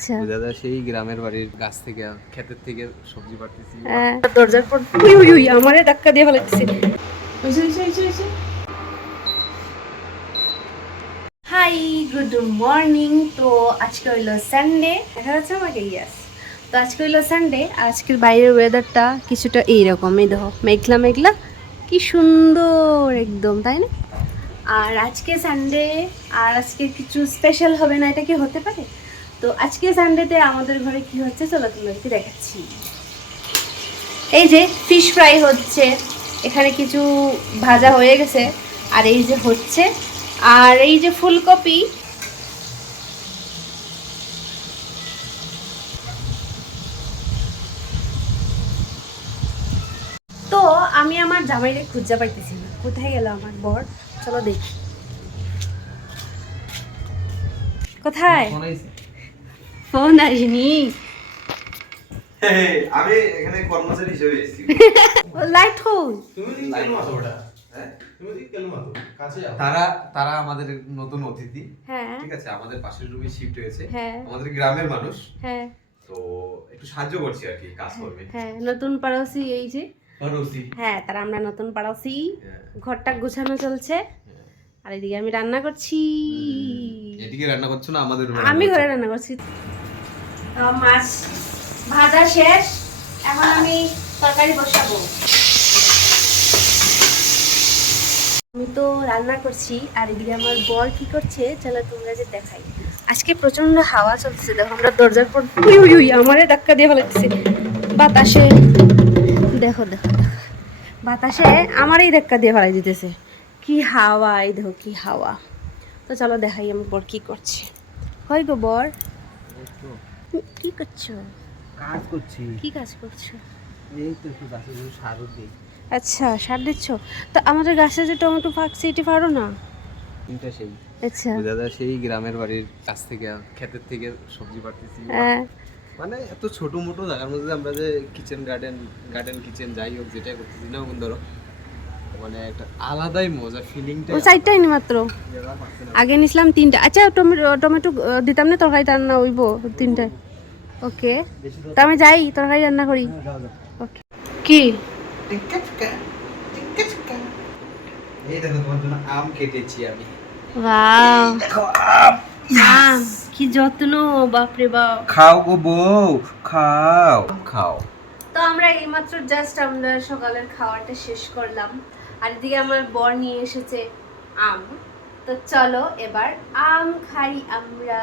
আচ্ছা বোঝা যায় সেই গ্রামের বাড়ির গাছ থেকে ক্ষেতের থেকে সবজি পাড়তেছি। দরজার পর উই উই উই আমারে ধাক্কা দিয়ে ফেলাইছে। Hi good morning. তো আজকে হইলো সানডে, দেখা যাচ্ছে আমাকে? ইয়াস। তো আজকে হইলো সানডে। আজকের বাইরের ওয়েদারটা কিছুটা এইরকমই, দেখো মেঘলা মেঘলা, কি সুন্দর একদম, তাই না? আর আজকে সানডে, আর আজকে কিছু স্পেশাল হবে না, এটা কি হতে পারে? তো আজকে সানডেতে আমাদের ঘরে কি হচ্ছে চলো তোমাদেরকে দেখাচ্ছি। এই যে ফিশ ফ্রাই হচ্ছে, এখানে কিছু ভাজা হয়ে গেছে, আর এই যে হচ্ছে, আর এই যে ফুলকপি। তো আমি আমার জামাইরে খুঁজে পাইতেছি না, কোথায় গেল আমার বর? চলো দেখি কোথায়। ফোন আসেনি। আমি এখানে কর্মচারী হিসেবে এসেছি। লাইট হোল। তুমি দিন কেন মাতো ওটা? হ্যাঁ তুমি দিন কেন মাতো? কাছে যাও। তারা তারা আমাদের নতুন অতিথি। হ্যাঁ ঠিক আছে, আমাদের পাশের রুমে শিফট হয়েছে। হ্যাঁ আমাদের গ্রামের মানুষ, হ্যাঁ তো একটু সাহায্য করছি আর কি কাজ করবে। হ্যাঁ, নতুন পাড়াসি এই যে। পারোসি। হ্যাঁ, তারা আমরা নতুন পাড়াসি। হ্যাঁ। ঘরটা গোছানো চলছে, আর এদিকে আমি রান্না করছি। এদিকে রান্না করছো না আমাদের রুমে? আমি ঘরে রান্না করছি। মাছ ভাজা শেষ, এখন আমি তরকারি বসাবো। আমি তো রান্না করছি, আর এদিকে আমার বর কি করছে চলো তোমরা যে দেখাই। আজকে প্রচন্ড হাওয়া চলছে, দেখো আমরা দরজার পর উই উই উই আমারে ধাক্কা দিয়ে ফেলাইছে বাতাসে। দেখো দেখো দেখো, বাতাসে আমারই ধাক্কা দিয়ে ফেলাই দিতেছে। কি হাওয়া, এই দেখো কি হাওয়া। তো চলো দেখাই আমার বর কি করছে। হয় গো বর, কি করছো? কাজ করছি। কি কাজ করছো? এই তো একটু গাছে সার দিই। আচ্ছা, সার দিচ্ছ? তো আমাদের গাছে যে টমেটো পাকছে এটি পারো না? তিনটা সেই আচ্ছা বোঝা যায় সেই গ্রামের বাড়ির গাছ থেকে ক্ষেতের থেকে সবজি পাড়তেছি। হ্যাঁ মানে এত ছোট মোটো জায়গার মধ্যে আমরা যে কিচেন গার্ডেন কিচেন যাই হোক যেটাই করতেছি না এখন ধরো, মানে একটা আলাদাই মজা ফিলিংটা। ও চারটাই নি মাত্র, আগে নিছিলাম তিনটা। আচ্ছা টমেটো টমেটো দিতাম না, তরকারি রান্না হইব তিনটায়। ওকে, তো আমি যাই তরকারি রান্না করি। ওকে। কি এই দেখো তোমার জন্য আম কেটেছি আমি। ওয়াও, আম কি যত্ন, বাপরে বাপ। খাও গো বউ, খাও খাও। তো আমরা এইমাত্র জাস্ট আমরা সকালের খাওয়াটা শেষ করলাম, আর এদিকে আমার বর নিয়ে এসেছে আম। তো চলো এবার আম খাই আমরা।